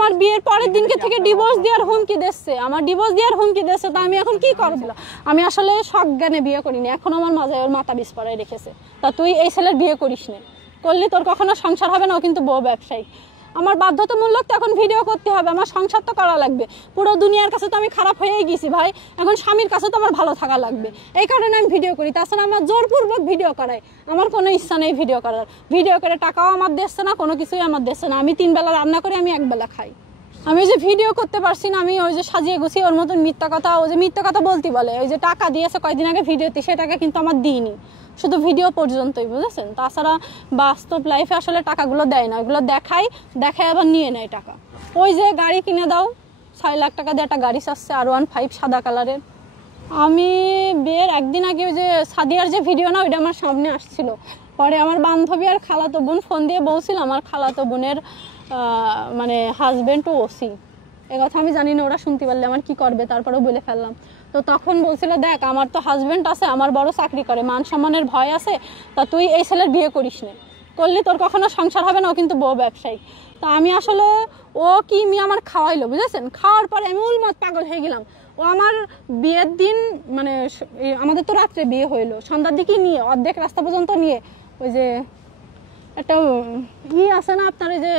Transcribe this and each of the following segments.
আমার বিয়ের পরের দিনকে থেকে ডিভোর্স দেওয়ার হুমকি দিচ্ছে, আমার ডিভোর্স দেওয়ার হুমকি দিচ্ছে। তা আমি এখন কি করব? আমি আসলে সজ্ঞানে বিয়ে করিনি, এখন আমার মাথায় ওর মাথা বিষ পড়ায় রেখেছে। তা তুই এই ছেলের বিয়ে করিস না, করলে তোর কখনো সংসার হবে না। ও কিন্তু বউ ব্যবসায়ী। আমার বাধ্যতামূলক তো এখন ভিডিও করতে হবে, আমার সংসার তো করা লাগবে। পুরো দুনিয়ার কাছে তো আমি খারাপ হয়েই গেছি ভাই, এখন স্বামীর কাছে তো আমার ভালো থাকা লাগবে, এই কারণে আমি ভিডিও করি। তাছাড়া আমার জোরপূর্বক ভিডিও করাই, আমার কোনো ইচ্ছা নেই ভিডিও করার। ভিডিও করে টাকাও আমার দিচ্ছে না, কোনো কিছুই আমার দিচ্ছে না। আমি 3 বেলা রান্না করে আমি 1 বেলা খাই। আমি যে ভিডিও করতে পারছি না, আমি ওই যে সাজিয়ে গুছিয়ে ওর মতন মিথ্যা কথা, ওই যে মিথ্যা কথা বলতে বলে, ওই যে টাকা দিয়েছে কয়েকদিন আগে ভিডিওতে, সে টাকা কিন্তু আমার দিইনি, শুধু ভিডিও পর্যন্তই, বুঝেছেন? তাছাড়া বাস্তব লাইফে আসলে টাকাগুলো দেয় না, ওগুলো দেখায় আবার নিয়ে নেয় টাকা। ওই যে গাড়ি কিনে দাও, 6 লাখ টাকা দিয়ে একটা গাড়ি চাচ্ছে R15 সাদা কালারের। আমি বিয়ের একদিন আগে ওই যে সাদিয়ার যে ভিডিও না, ওইটা আমার সামনে আসছিল। পরে আমার বান্ধবী আর খালাতো বোন ফোন দিয়ে বলছিল আমার খালাতো বোনের মানে হাজবেন্ড ও ওসি। এ কথা আমি জানি না, ওরা শুনতে পারলে আমার কি করবে, তারপরেও বলে ফেললাম। তো তখন বলছিল দেখ আমার তো হাজবেন্ড আছে, আমার বড় চাকরি করে, মান সম্মানের ভয় আছে, তা তুই এই ছেলের বিয়ে করিস না, করলে তোর কখনো সংসার হবে না। ও কিন্তু বউ ব্যবসায়ী। তা আমি আসলে ও কি মেয়ে আমার খাওয়াইলো, বুঝেছেন? খাওয়ার পরে আমি উন্মাদ পাগল হয়ে গেলাম। ও আমার বিয়ের দিন মানে আমাদের তো রাত্রে বিয়ে হইলো, সন্ধ্যার দিকে নিয়ে অর্ধেক রাস্তা পর্যন্ত নিয়ে ওই যে একটা আছে না আপনার, ওই যে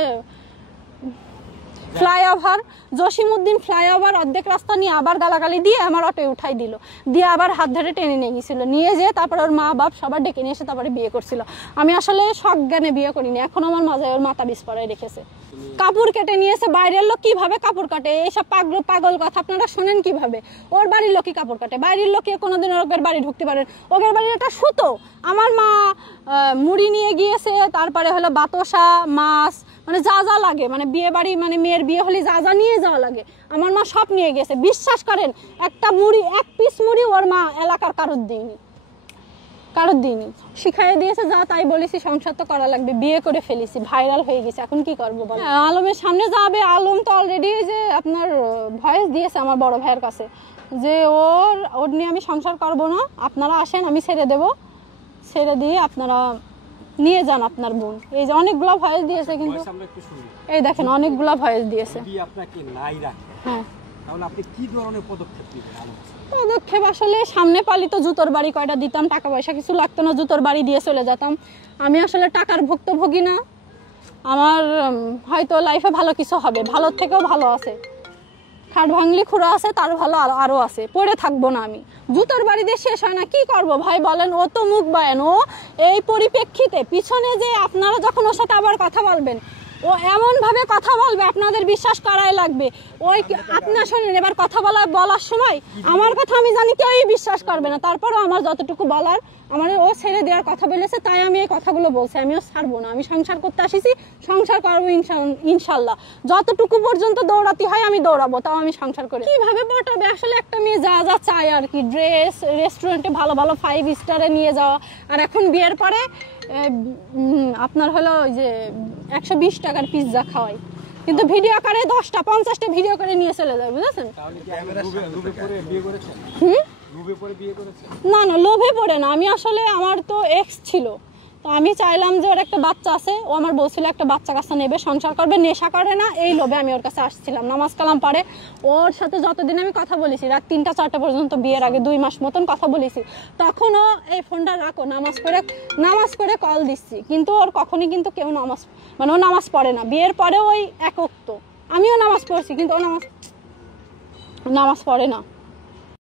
ফ্লাইওভার, জসিমউদ্দিন ফ্লাইওভার, অর্ধেক রাস্তা নিয়ে আবার গালাগালি দিয়ে আমার অটোয় উঠাই দিল, দিয়ে আবার হাত ধরে টেনে নিয়ে গেছিল, নিয়ে যেয়ে তারপর ওর মা বাপ সবার ডেকে নিয়ে এসে তারপরে বিয়ে করছিল। আমি আসলে সজ্ঞানে বিয়ে করিনি, এখন আমার মাথায় ওর মাথা বিষ পড়ায় রেখেছে। কাপড় কেটে নিয়েছে, বাইরের লোক কিভাবে কাপড় কাটে, এইসব পাগল কথা আপনারা শোনেন কিভাবে? ওর বাড়ির লোকই কাপড় কাটে, বাইরের লোকে কোনোদিন ওদের বাড়ি ঢুকতে পারেন? ওদের বাড়ির একটা সুতো, আমার মা মুড়ি নিয়ে গিয়েছে, তারপরে হলো বাতাসা, মাছ, মানে যা যা লাগে, মানে বিয়ে বাড়ি মানে মেয়ের বিয়ে হলে যা যা নিয়ে যাওয়া লাগে আমার মা সব নিয়ে গেছে। বিশ্বাস করেন একটা মুড়ি, 1 পিস মুড়ি ওর মা এলাকার কারোর দিইনি, শিখাই দিয়েছে যা তাই বলেছি, সংসার তো করা লাগবে, বিয়ে করে ফেলেছি, ভাইরাল হয়ে গেছে, এখন কি করবো বল? আলমের সামনে যাবে, আলম তো অলরেডি যে আপনার ভয়েস দিয়েছে আমার বড় ভাইয়ের কাছে যে ওর নিয়ে আমি সংসার করবো না, আপনারা আসেন আমি ছেড়ে দেবো, ছেড়ে দিয়ে আপনারা নিয়ে যান আপনার বোন। এই যে অনেকগুলা ভয়েস দিয়েছে, কিন্তু এই দেখেন অনেকগুলা ভয়েস দিয়েছে। হ্যাঁ, তাহলে আপনি কি ধরনের পদক্ষেপ নেবেন? পদক্ষেপ আসলে সামনে পালিত জুতোর বাড়ি কয়টা দিতাম, টাকা পয়সা কিছু লাগতো না, জুতোর বাড়ি দিয়ে চলে যেতাম। আমি আসলে টাকার ভুক্তভোগী না, আমার হয়তো লাইফে ভালো কিছু হবে, ভালোর থেকেও ভালো আছে, খাট ভাঙলি খুঁড়ো আছে, তার ভালো আরো আছে, পড়ে থাকবো না আমি। জুতোর বাড়ি দিয়ে শেষ হয় না, কি করব ভাই বলেন? ও তো মুখ বায়ান, ও এই পরিপ্রেক্ষিতে পিছনে যে আপনারা যখন ওর সাথে আবার কথা বলবেন, ও এমন ভাবে কথা বলবে আপনাদের বিশ্বাস করাই লাগবে। ওই আপনার শোনেন, এবার কথা বলার সময় আমার কথা আমি জানি কেউই বিশ্বাস করবে না, তারপরও আমার যতটুকু বলার, আমার ও ছেড়ে দেওয়ার কথা বলেছে, তাই আমি এই কথাগুলো বলছি। আমিও ছাড়বো না, আমি সংসার করতে আসিছি, সংসার করবো ইনশাল্লাহ। যতটুকু পর্যন্ত দৌড়াতে হয় আমি দৌড়াবো, তাও আমি সংসার করি। কিভাবে পটাবে আসলে একটা মেয়ে যা যা চায় আর কি, ড্রেস, রেস্টুরেন্টে ভালো ভালো 5 স্টারে নিয়ে যাওয়া, আর এখন বিয়ের পরে আপনার হলো ওই যে 120 টাকার পিৎজা খাওয়াই, কিন্তু ভিডিও করে 10টা 50টা ভিডিও করে নিয়ে চলে যায়, বুঝেছেন? না না, লোভে পড়ে না, আমি আসলে আমার তো এক্স ছিল, তো আমি চাইলাম যে ওর একটা বাচ্চা আছে, ও আমার বলছিল একটা বাচ্চা কাচ্চা নেবে, সংসার করবে, নেশা করে না, এই লোভে আমি ওর কাছে আসছিলাম। নামাজ কালাম পারে, ওর সাথে যতদিন আমি কথা বলেছি, রাত 3টা 4টা পর্যন্ত, বিয়ের আগে 2 মাস মতন কথা বলেছি, তখনও এই ফোনটা রাখো, নামাজ করে কল দিচ্ছি, কিন্তু ওর কখনই কিন্তু কেউ মানে ও নামাজ পড়ে না। বিয়ের পরে ওই একক, তো আমিও নামাজ পড়ছি, কিন্তু ও নামাজ পড়ে না।